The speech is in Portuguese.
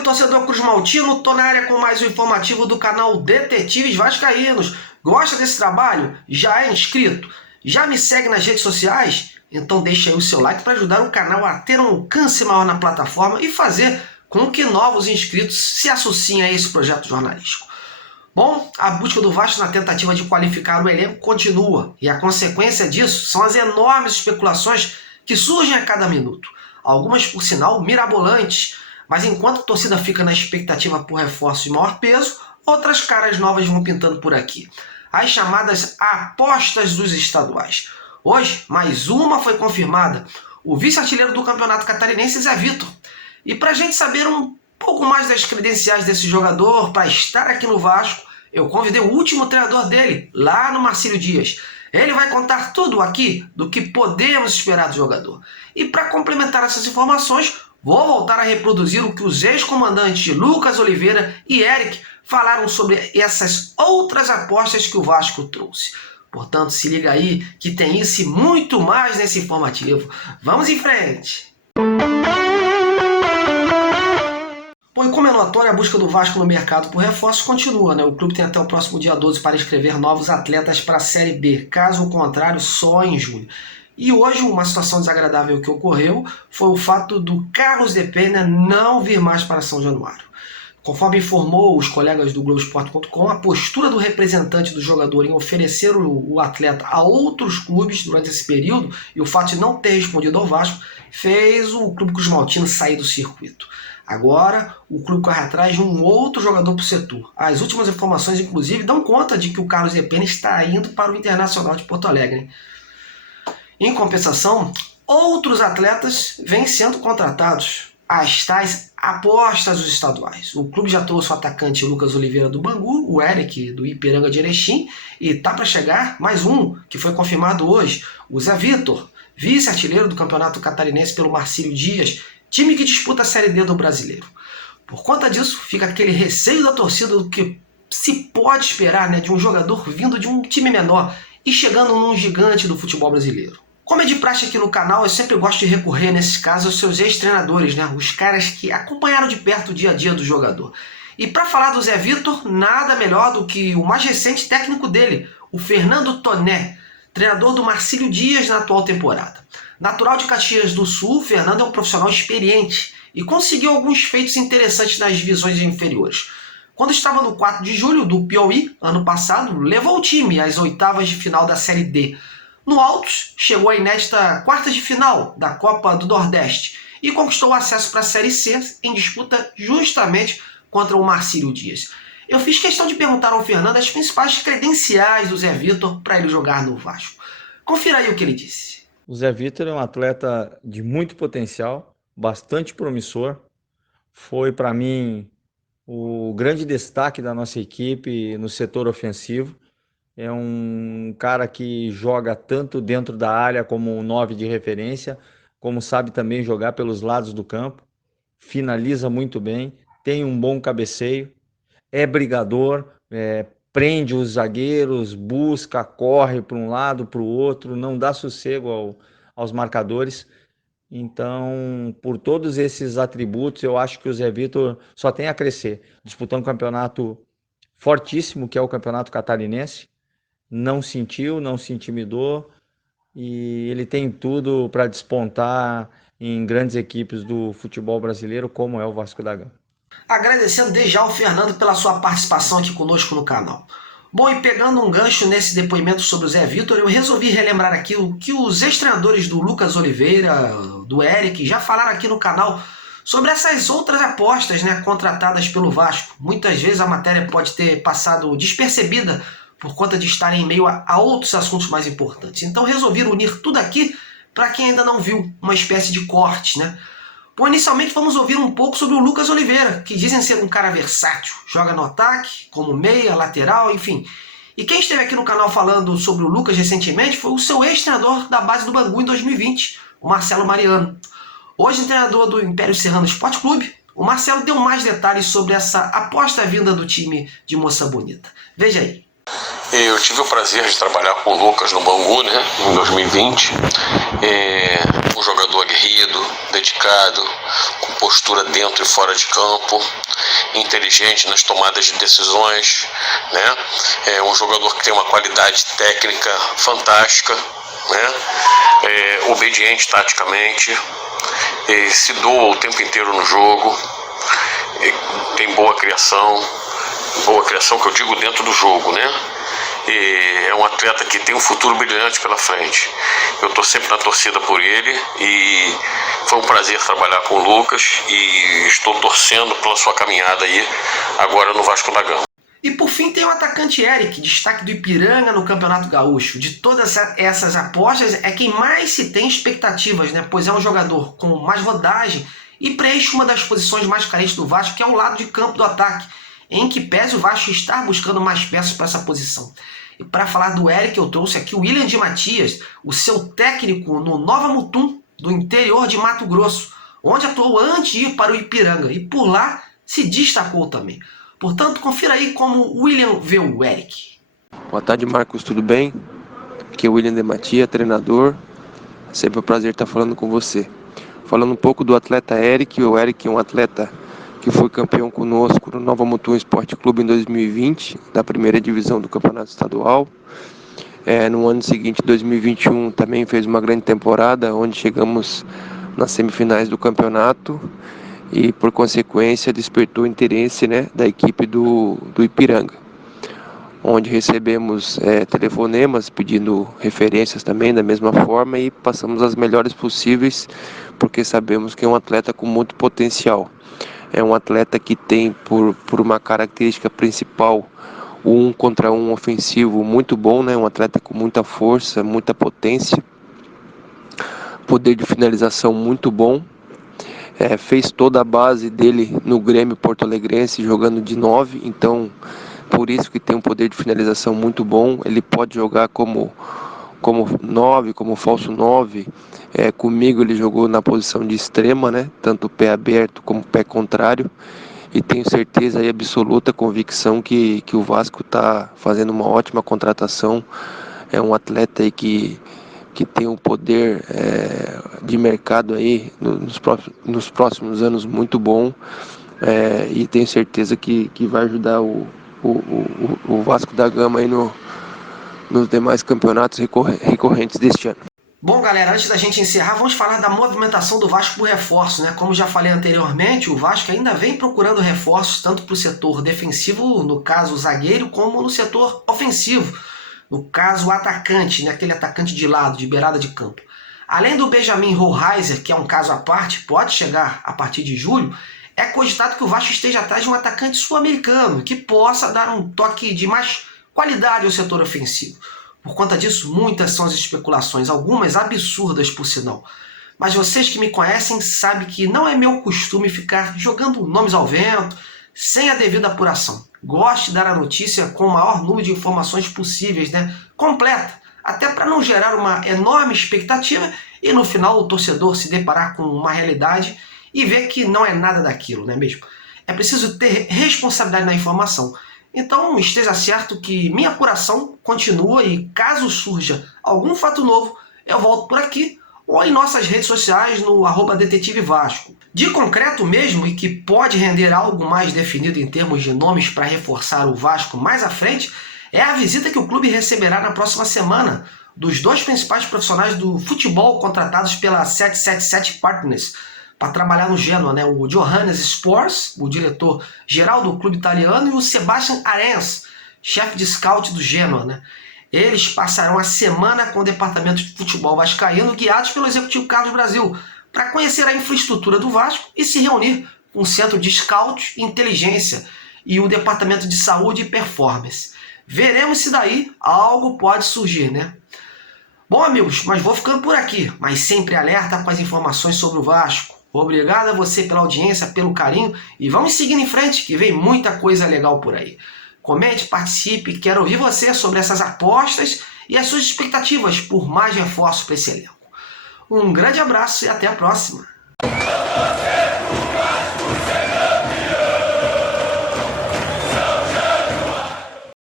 Salve, torcedor Cruz Maltino, tô na área com mais um informativo do canal Detetives Vascaínos. Gosta desse trabalho? Já é inscrito? Já me segue nas redes sociais? Então deixa aí o seu like para ajudar o canal a ter um alcance maior na plataforma e fazer com que novos inscritos se associem a esse projeto jornalístico. Bom, a busca do Vasco na tentativa de qualificar o elenco continua, e a consequência disso são as enormes especulações que surgem a cada minuto. Algumas, por sinal, mirabolantes, mas enquanto a torcida fica na expectativa por reforços de maior peso, outras caras novas vão pintando por aqui. As chamadas apostas dos estaduais. Hoje, mais uma foi confirmada: o vice-artilheiro do Campeonato Catarinense, Zé Vitor. E para a gente saber um pouco mais das credenciais desse jogador para estar aqui no Vasco, eu convidei o último treinador dele, lá no Marcílio Dias. Ele vai contar tudo aqui do que podemos esperar do jogador. E para complementar essas informações, vou voltar a reproduzir o que os ex-comandantes Lucas Oliveira e Eric falaram sobre essas outras apostas que o Vasco trouxe. Portanto, se liga aí que tem isso e muito mais nesse informativo. Vamos em frente! Bom, e como é notório, a busca do Vasco no mercado por reforços continua, né? O clube tem até o próximo dia 12 para inscrever novos atletas para a Série B, caso contrário, só em julho. E hoje, uma situação desagradável que ocorreu foi o fato do Carlos de Pena não vir mais para São Januário. Conforme informou os colegas do Globoesporte.com, a postura do representante do jogador em oferecer o atleta a outros clubes durante esse período e o fato de não ter respondido ao Vasco fez o Clube Cruz Maltino sair do circuito. Agora, o clube corre atrás de um outro jogador para o setor. As últimas informações, inclusive, dão conta de que o Carlos de Pena está indo para o Internacional de Porto Alegre. Em compensação, outros atletas vêm sendo contratados. As tais apostas dos estaduais. O clube já trouxe o atacante Lucas Oliveira do Bangu, o Eric do Ipiranga de Erechim, e tá para chegar mais um, que foi confirmado hoje, o Zé Vitor, vice-artilheiro do Campeonato Catarinense pelo Marcílio Dias, time que disputa a Série D do Brasileiro. Por conta disso, fica aquele receio da torcida do que se pode esperar, né, de um jogador vindo de um time menor e chegando num gigante do futebol brasileiro. Como é de praxe aqui no canal, eu sempre gosto de recorrer, nesses casos, aos seus ex-treinadores, né, os caras que acompanharam de perto o dia a dia do jogador. E para falar do Zé Vitor, nada melhor do que o mais recente técnico dele, o Fernando Toné, treinador do Marcílio Dias na atual temporada. Natural de Caxias do Sul, Fernando é um profissional experiente e conseguiu alguns feitos interessantes nas divisões inferiores. Quando estava no 4 de julho do Piauí, ano passado, levou o time às oitavas de final da Série D. No Altos, chegou à inédita quartas de final da Copa do Nordeste e conquistou o acesso para a Série C em disputa justamente contra o Marcílio Dias. Eu fiz questão de perguntar ao Fernando as principais credenciais do Zé Vitor para ele jogar no Vasco. Confira aí o que ele disse. O Zé Vitor é um atleta de muito potencial, bastante promissor. Foi, para mim, o grande destaque da nossa equipe no setor ofensivo. É um cara que joga tanto dentro da área como um 9 de referência, como sabe também jogar pelos lados do campo. Finaliza muito bem, tem um bom cabeceio, é brigador, prende os zagueiros, busca, corre para um lado, para o outro, não dá sossego aos marcadores. Então, por todos esses atributos, eu acho que o Zé Vitor só tem a crescer. Disputando um campeonato fortíssimo, que é o Campeonato Catarinense, não sentiu, não se intimidou, e ele tem tudo para despontar em grandes equipes do futebol brasileiro, como é o Vasco da Gama. Agradecendo desde já ao Fernando pela sua participação aqui conosco no canal. Bom, e pegando um gancho nesse depoimento sobre o Zé Vitor, eu resolvi relembrar aqui o que os ex-treinadores do Lucas Oliveira, do Eric, já falaram aqui no canal sobre essas outras apostas, né, contratadas pelo Vasco. Muitas vezes a matéria pode ter passado despercebida por conta de estar em meio a outros assuntos mais importantes. Então resolvi unir tudo aqui para quem ainda não viu, uma espécie de corte, né? Bom, inicialmente vamos ouvir um pouco sobre o Lucas Oliveira, que dizem ser um cara versátil, joga no ataque, como meia, lateral, enfim. E quem esteve aqui no canal falando sobre o Lucas recentemente foi o seu ex-treinador da base do Bangu em 2020, o Marcelo Mariano. Hoje treinador do Império Serrano Esporte Clube, o Marcelo deu mais detalhes sobre essa aposta vinda do time de Moça Bonita. Veja aí. Eu tive o prazer de trabalhar com o Lucas no Bangu, né, em 2020. Um jogador aguerrido, dedicado, com postura dentro e fora de campo, inteligente nas tomadas de decisões, né? Um jogador que tem uma qualidade técnica fantástica, né? Obediente taticamente, se doa o tempo inteiro no jogo, tem boa criação que eu digo dentro do jogo, né? É um atleta que tem um futuro brilhante pela frente. Eu estou sempre na torcida por ele e foi um prazer trabalhar com o Lucas e estou torcendo pela sua caminhada aí agora no Vasco da Gama. E por fim tem o atacante Eric, destaque do Ipiranga no Campeonato Gaúcho. De todas essas apostas é quem mais se tem expectativas, né? Pois é um jogador com mais rodagem e preenche uma das posições mais carentes do Vasco, que é o lado de campo do ataque, em que pese o Vasco estar buscando mais peças para essa posição. E para falar do Eric, eu trouxe aqui o William de Matias, o seu técnico no Nova Mutum, do interior de Mato Grosso, onde atuou antes de ir para o Ipiranga, e por lá se destacou também. Portanto, confira aí como o William vê o Eric. Boa tarde, Marcos, tudo bem? Aqui é o William de Matias, treinador. Sempre um prazer estar falando com você. Falando um pouco do atleta Eric, o Eric é um atleta que foi campeão conosco no Nova Mutum Esporte Clube em 2020, da primeira divisão do Campeonato Estadual. No ano seguinte, 2021, também fez uma grande temporada, onde chegamos nas semifinais do campeonato e, por consequência, despertou o interesse, né, da equipe do Ipiranga, onde recebemos telefonemas pedindo referências também da mesma forma e passamos as melhores possíveis, porque sabemos que é um atleta com muito potencial. É um atleta que tem por uma característica principal o 1 contra 1 ofensivo muito bom, né? Um atleta com muita força, muita potência, poder de finalização muito bom. Fez toda a base dele no Grêmio Porto Alegrense jogando de 9, então por isso que tem um poder de finalização muito bom. Ele pode jogar como 9, como falso 9. Comigo ele jogou na posição de extrema, né? Tanto o pé aberto como o pé contrário. E tenho certeza e absoluta convicção que o Vasco está fazendo uma ótima contratação. É um atleta aí que tem um poder de mercado aí nos próximos anos muito bom. E tenho certeza que vai ajudar o Vasco da Gama aí nos demais campeonatos recorrentes deste ano. Bom, galera, antes da gente encerrar, vamos falar da movimentação do Vasco por reforço, né? Como já falei anteriormente, o Vasco ainda vem procurando reforços tanto para o setor defensivo, no caso o zagueiro, como no setor ofensivo, no caso o atacante, né? Aquele atacante de lado, de beirada de campo. Além do Benjamin Rollheiser, que é um caso à parte, pode chegar a partir de julho, é cogitado que o Vasco esteja atrás de um atacante sul-americano que possa dar um toque de mais qualidade ao setor ofensivo. Por conta disso, muitas são as especulações, algumas absurdas por sinal. Mas vocês que me conhecem sabem que não é meu costume ficar jogando nomes ao vento, sem a devida apuração. Gosto de dar a notícia com o maior número de informações possíveis, né? Completa, até para não gerar uma enorme expectativa e no final o torcedor se deparar com uma realidade e ver que não é nada daquilo, não é mesmo? É preciso ter responsabilidade na informação. Então esteja certo que minha apuração continua e caso surja algum fato novo, eu volto por aqui ou em nossas redes sociais no @Detetive Vasco. De concreto mesmo e que pode render algo mais definido em termos de nomes para reforçar o Vasco mais à frente, é a visita que o clube receberá na próxima semana dos dois principais profissionais do futebol contratados pela 777 Partners, para trabalhar no Genoa, né? O Johannes Spors, o diretor-geral do clube italiano, e o Sebastian Arens, chefe de scout do Genoa, né? Eles passarão a semana com o departamento de futebol vascaíno, guiados pelo executivo Carlos Brasil, para conhecer a infraestrutura do Vasco e se reunir com o centro de scout e inteligência e o departamento de saúde e performance. Veremos se daí algo pode surgir, né? Bom, amigos, mas vou ficando por aqui, mas sempre alerta com as informações sobre o Vasco. Obrigado a você pela audiência, pelo carinho e vamos seguindo em frente que vem muita coisa legal por aí. Comente, participe, quero ouvir você sobre essas apostas e as suas expectativas por mais reforços para esse elenco. Um grande abraço e até a próxima!